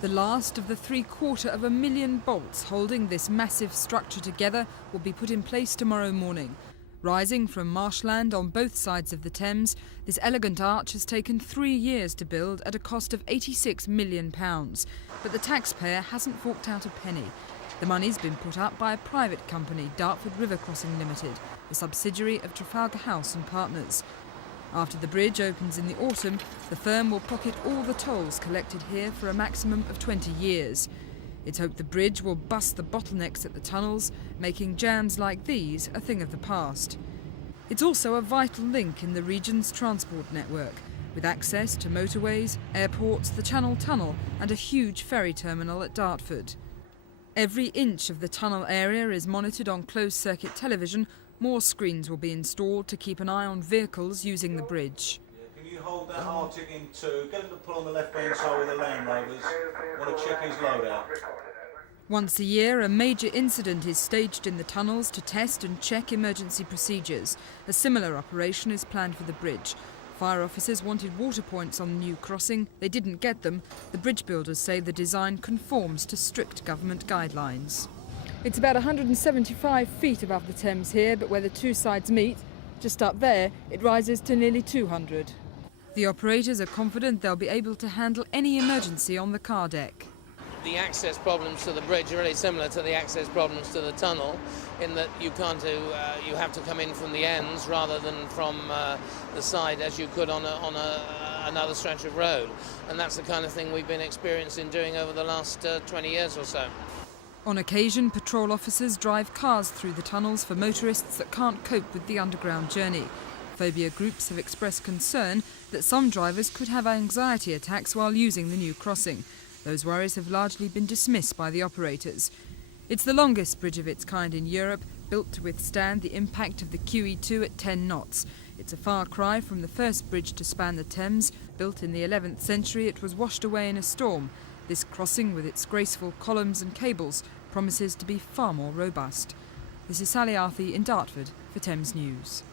The last of the 750,000 bolts holding this massive structure together will be put in place tomorrow morning. Rising from marshland on both sides of the Thames, this elegant arch has taken 3 years to build at a cost of £86 million. But the taxpayer hasn't forked out a penny. The money's been put up by a private company, Dartford River Crossing Limited, a subsidiary of Trafalgar House and Partners. After the bridge opens in the autumn, the firm will pocket all the tolls collected here for a maximum of 20 years. It's hoped the bridge will bust the bottlenecks at the tunnels, making jams like these a thing of the past. It's also a vital link in the region's transport network, with access to motorways, airports, the Channel Tunnel and a huge ferry terminal at Dartford. Every inch of the tunnel area is monitored on closed-circuit television. More screens will be installed to keep an eye on vehicles using the bridge. Can you hold that Arctic in two? Get him to pull on the left-hand side with the Land Rovers. I want to check his load out. Once a year, a major incident is staged in the tunnels to test and check emergency procedures. A similar operation is planned for the bridge. Fire officers wanted water points on the new crossing. They didn't get them. The bridge builders say the design conforms to strict government guidelines. It's about 175 feet above the Thames here, but where the two sides meet, just up there, it rises to nearly 200. The operators are confident they'll be able to handle any emergency on the car deck. The access problems to the bridge are really similar to the access problems to the tunnel, in that you have to come in from the ends rather than from the side as you could on another stretch of road. And that's the kind of thing we've been experiencing doing over the last 20 years or so. On occasion, patrol officers drive cars through the tunnels for motorists that can't cope with the underground journey. Phobia groups have expressed concern that some drivers could have anxiety attacks while using the new crossing. Those worries have largely been dismissed by the operators. It's the longest bridge of its kind in Europe, built to withstand the impact of the QE2 at 10 knots. It's a far cry from the first bridge to span the Thames. Built in the 11th century, it was washed away in a storm. This crossing, with its graceful columns and cables, promises to be far more robust. This is Sally Arthey in Dartford for Thames News.